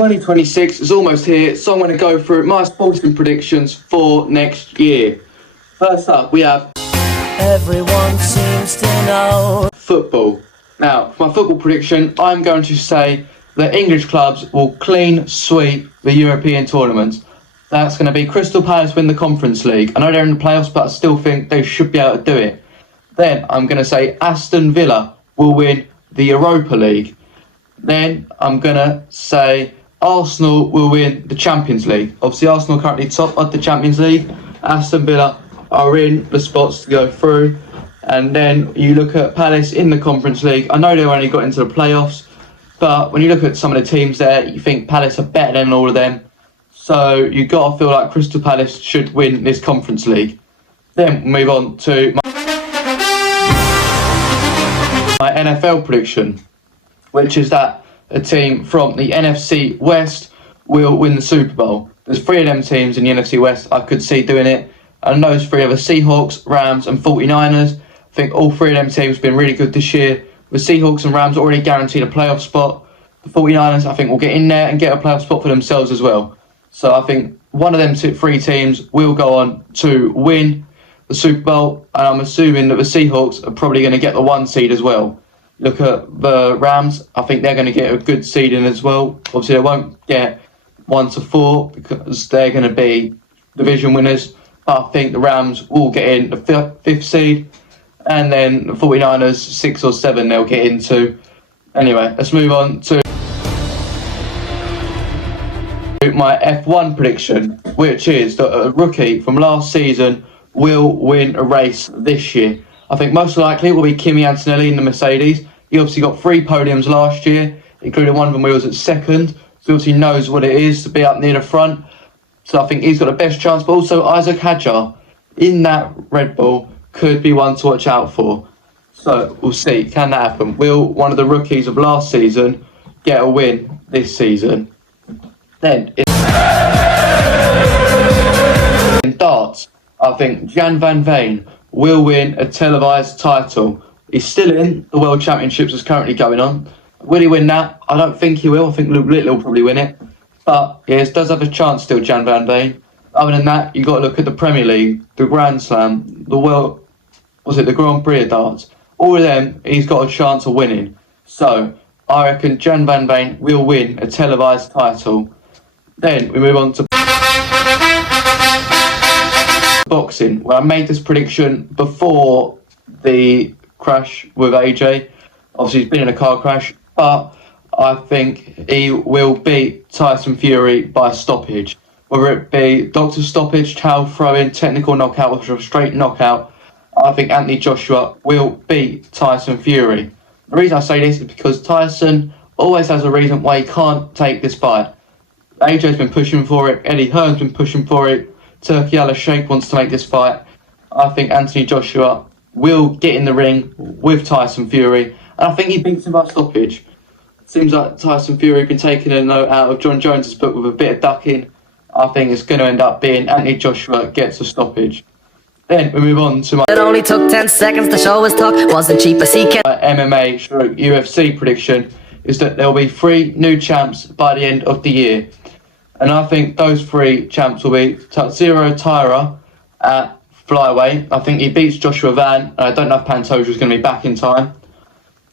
2026 is almost here, so I'm going to go through my sporting predictions for next year. First up, we have everyone seems to know football. Now, for my football prediction, I'm going to say that English clubs will clean sweep the European tournaments. That's going to be Crystal Palace win the Conference League. I know they're in the playoffs, but I still think they should be able to do it. Then I'm going to say Aston Villa will win the Europa League. Then I'm going to say Arsenal will win the Champions League. Obviously, Arsenal are currently top of the Champions League. Aston Villa are in the spots to go through. And then you look at Palace in the Conference League. I know they've only got into the playoffs, but when you look at some of the teams there, you think Palace are better than all of them. So you've got to feel like Crystal Palace should win this Conference League. Then we'll move on to my NFL prediction, which is that a team from the NFC West will win the Super Bowl. There's three of them teams in the NFC West I could see doing it. And those three are the Seahawks, Rams and 49ers. I think all three of them teams have been really good this year. The Seahawks and Rams already guaranteed a playoff spot. The 49ers, I think, will get in there and get a playoff spot for themselves as well. So I think one of them three teams will go on to win the Super Bowl. And I'm assuming that the Seahawks are probably going to get the 1 seed as well. Look at the Rams. I think they're going to get a good seed in as well. Obviously, they won't get 1 to 4 because they're going to be division winners. I think the Rams will get in the 5th seed. And then the 49ers, 6 or 7, they'll get into. Anyway, let's move on to my F1 prediction, which is that a rookie from last season will win a race this year. I think most likely it will be Kimi Antonelli in the Mercedes. He obviously got 3 podiums last year, including one of them where he was at 2nd. So he obviously knows what it is to be up near the front. So I think he's got the best chance. But also Isaac Hadjar in that Red Bull could be one to watch out for. So we'll see. Can that happen? Will one of the rookies of last season get a win this season? Then in darts, I think Jan van Veen will win a televised title. He's still in the World Championships that's currently going on. Will he win that? I don't think he will. I think Luke Little will probably win it. But yes, does have a chance still, Jan van Veen. Other than that, you've got to look at the Premier League, the Grand Slam, the Grand Prix of darts. All of them, he's got a chance of winning. So I reckon Jan van Veen will win a televised title. Then we move on to boxing, where I made this prediction before the crash with AJ. Obviously, he's been in a car crash, but I think he will beat Tyson Fury by stoppage. Whether it be doctor stoppage, towel throw-in, technical knockout, or a straight knockout, I think Anthony Joshua will beat Tyson Fury. The reason I say this is because Tyson always has a reason why he can't take this fight. AJ's been pushing for it, Eddie Hearn's been pushing for it, Turki Al-Sheikh wants to make this fight. I think Anthony Joshua will get in the ring with Tyson Fury, and I think he beats him by stoppage. Seems like Tyson Fury has been taking a note out of John Jones's book with a bit of ducking. I think it's going to end up being Anthony Joshua gets a stoppage. Then we move on to my it only took 10 seconds to show his talk, wasn't cheap as he can. MMA / UFC prediction is that there will be 3 new champs by the end of the year. And I think those 3 champs will be Tatsuro Taira at flyweight. I think he beats Joshua Van, and I don't know if Pantoja is going to be back in time.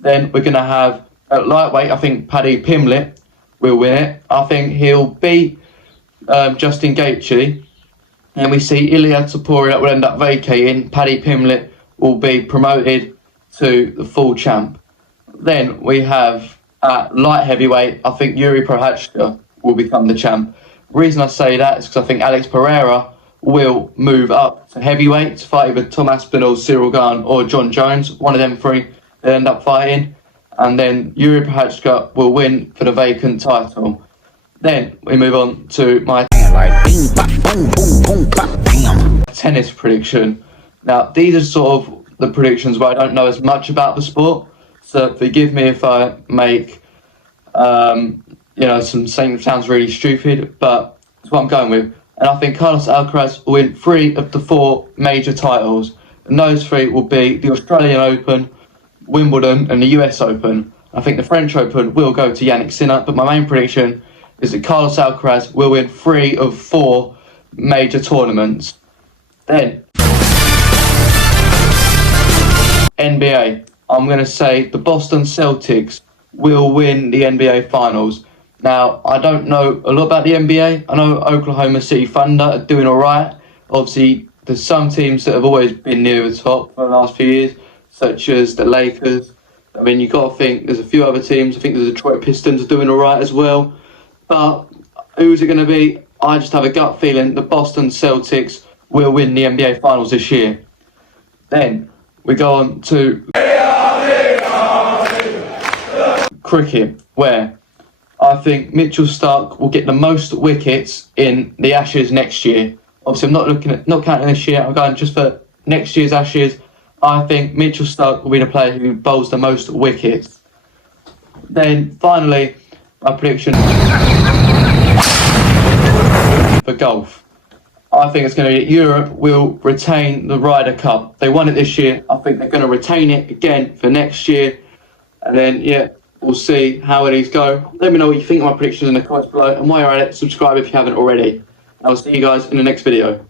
Then we're going to have at lightweight, I think Paddy Pimblett will win it. I think he'll beat Justin Gaethje. And we see Ilia Topuria will end up vacating. Paddy Pimblett will be promoted to the full champ. Then we have at light heavyweight, I think Yuri Prochazka will become the champ. The reason I say that is because I think Alex Pereira will move up to heavyweight to fight either Tom Aspinall, Cyril Gane or John Jones. One of them 3 they'll end up fighting. And then Yuri Prochazka will win for the vacant title. Then we move on to my tennis prediction. Now, these are sort of the predictions where I don't know as much about the sport. So forgive me if I make, something sounds really stupid, but it's what I'm going with. And I think Carlos Alcaraz will win 3 of the 4 major titles. And those 3 will be the Australian Open, Wimbledon and the US Open. I think the French Open will go to Yannick Sinner, but my main prediction is that Carlos Alcaraz will win 3 of 4 major tournaments. Then, NBA. I'm going to say the Boston Celtics will win the NBA Finals. Now, I don't know a lot about the NBA. I know Oklahoma City Thunder are doing all right. Obviously, there's some teams that have always been near the top for the last few years, such as the Lakers. I mean, you've got to think there's a few other teams. I think the Detroit Pistons are doing all right as well. But who's it going to be? I just have a gut feeling the Boston Celtics will win the NBA Finals this year. Then we go on to cricket, where I think Mitchell Starc will get the most wickets in the Ashes next year. Obviously, I'm not counting this year. I'm going just for next year's Ashes. I think Mitchell Starc will be the player who bowls the most wickets. Then finally, my prediction for golf. I think it's going to be Europe will retain the Ryder Cup. They won it this year. I think they're going to retain it again for next year. And then, yeah, we'll see how these go. Let me know what you think of my predictions in the comments below. And while you're at it, subscribe if you haven't already. I'll see you guys in the next video.